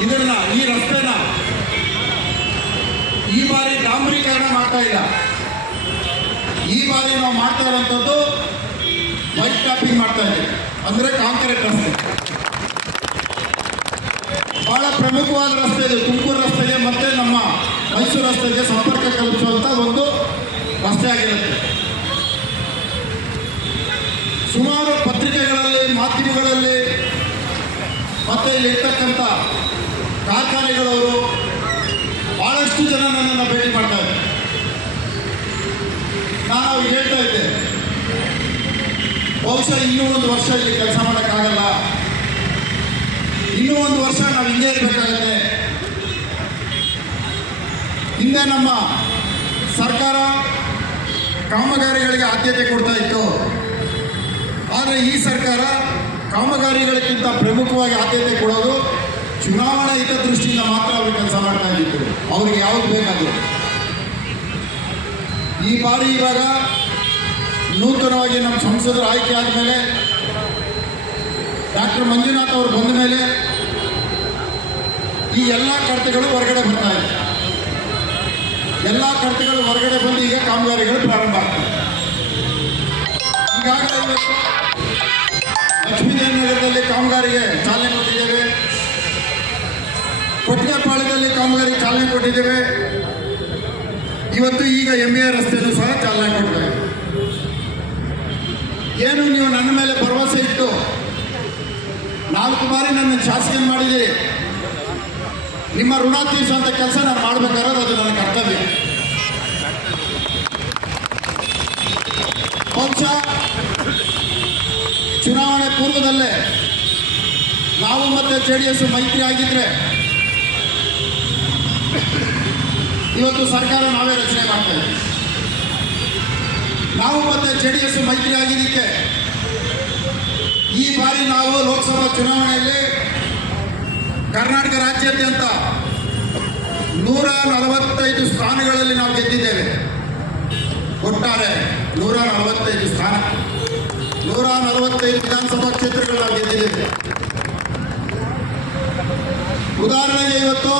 ಈ ರಸ್ತೆನ ಈ ಬಾರಿ ಡಾಂಬರೀಕರಣ ಮಾಡ್ತಾ ಇಲ್ಲ. ಈ ಬಾರಿ ನಾವು ಮಾಡ್ತಾ ಇರೋಂಥದ್ದು ವೈಟ್ ಟಾಪಿಂಗ್ ಮಾಡ್ತಾ ಇದ್ದೀವಿ, ಅಂದರೆ ಕಾಂಕ್ರೀಟ್ ರಸ್ತೆ. ಬಹಳ ಪ್ರಮುಖವಾದ ರಸ್ತೆ ಇದು. ತುಮಕೂರು ರಸ್ತೆಗೆ ಮತ್ತೆ ನಮ್ಮ ಮೈಸೂರು ರಸ್ತೆಗೆ ಸಂಪರ್ಕ ಕಲ್ಪಿಸುವಂಥ ಒಂದು ರಸ್ತೆ ಆಗಿರುತ್ತೆ. ಸುಮಾರು ಪತ್ರಿಕೆಗಳಲ್ಲಿ, ಮಾಧ್ಯಮಗಳಲ್ಲಿ ಮತ್ತು ಇಲ್ಲಿರ್ತಕ್ಕಂಥ ಕಾರ್ಖಾನೆಗಳವರು ಭಾಳಷ್ಟು ಜನ ನನ್ನನ್ನು ಭೇಟಿ ಮಾಡ್ತಾ ಇದ್ದಾರೆ. ನಾನು ಅವ್ರಿಗೆ ಹೇಳ್ತಾ ಇದ್ದೆ, ಬಹುಶಃ ಇನ್ನೂ ಒಂದು ವರ್ಷ ಇಲ್ಲಿ ಕೆಲಸ ಮಾಡೋಕ್ಕಾಗಲ್ಲ, ಇನ್ನೂ ಒಂದು ವರ್ಷ ನಾವು ಹಿಂಗೆ ಇರಬೇಕಾಗತ್ತೆ. ಹಿಂದೆ ನಮ್ಮ ಸರ್ಕಾರ ಕಾಮಗಾರಿಗಳಿಗೆ ಆದ್ಯತೆ ಕೊಡ್ತಾ ಇತ್ತು, ಆದರೆ ಈ ಸರ್ಕಾರ ಕಾಮಗಾರಿಗಳಿಗಿಂತ ಪ್ರಮುಖವಾಗಿ ಆದ್ಯತೆ ಕೊಡೋದು ಚುನಾವಣಾ ಹಿತದೃಷ್ಟಿಯಿಂದ ಮಾತ್ರ ಅವರು ಕೆಲಸ ಮಾಡ್ತಾ ಇದ್ದಿತ್ತು. ಅವ್ರಿಗೆ ಯಾವುದು ಬೇಕಾದ್ರು. ಈ ಬಾರಿ ಇವಾಗ ನೂತನವಾಗಿ ನಮ್ಮ ಸಂಸದರು ಆಯ್ಕೆ ಆದಮೇಲೆ ಡಾಕ್ಟರ್ ಮಂಜುನಾಥ್ ಅವರು ಬಂದ ಮೇಲೆ ಈ ಎಲ್ಲ ಕಡತಗಳು ಹೊರಗಡೆ ಬರ್ತಾ ಇದೆ. ಎಲ್ಲ ಕಡತಗಳು ಹೊರಗಡೆ ಬಂದು ಈಗ ಕಾಮಗಾರಿಗಳು ಪ್ರಾರಂಭ ಆಗ್ತವೆ. ಈಗಾಗಲೇ ಇವತ್ತು ಲಕ್ಷ್ಮೀದೇವನಗರದಲ್ಲಿ ಕಾಮಗಾರಿಗೆ ಚಾಲನೆ ಕೊಟ್ಟಿದ್ದೇವೆ, ಕೊಟ್ಟಿಗೆಪಾಳ್ಯದಲ್ಲಿ ಕಾಮಗಾರಿಗೆ ಚಾಲನೆ ಕೊಟ್ಟಿದ್ದೇವೆ, ಇವತ್ತು ಈಗ MA ರಸ್ತೆಯೂ ಸಹ ಚಾಲನೆ ಕೊಡ್ತೇವೆ. ಏನು ನೀವು ನನ್ನ ಮೇಲೆ ಭರವಸೆ ಇಟ್ಟು 4 ಬಾರಿ ನನ್ನ ಶಾಸಕ ಮಾಡಿದ್ದೀರಿ, ನಿಮ್ಮ ಋಣ ತೀರಿಸುವಂಥ ಕೆಲಸ ನಾನು ಮಾಡಬೇಕಾದ್ರೆ ಅದು ನನ್ನ ಕರ್ತವ್ಯ. ಬಹುಶಃ ಚುನಾವಣೆ ಪೂರ್ವದಲ್ಲೇ ನಾವು ಮತ್ತೆ JDS ಮೈತ್ರಿ ಆಗಿದ್ರೆ ಇವತ್ತು ಸರ್ಕಾರ ನಾವೇ ರಚನೆ ಮಾಡ್ತಾ ಇದ್ದೀವಿ. ನಾವು ಮತ್ತೆ JDS ಮೈತ್ರಿ ಆಗಿದ್ದಕ್ಕೆ ಈ ಬಾರಿ ನಾವು ಲೋಕಸಭಾ ಚುನಾವಣೆಯಲ್ಲಿ ಕರ್ನಾಟಕ ರಾಜ್ಯಾದ್ಯಂತ 145 ಸ್ಥಾನಗಳಲ್ಲಿ ನಾವು ಗೆದ್ದಿದ್ದೇವೆ. ಒಟ್ಟಾರೆ 145 ಸ್ಥಾನ, 145 ವಿಧಾನಸಭಾ ಕ್ಷೇತ್ರಗಳು ನಾವು ಗೆದ್ದಿದ್ದೇವೆ. ಉದಾಹರಣೆಗೆ ಇವತ್ತು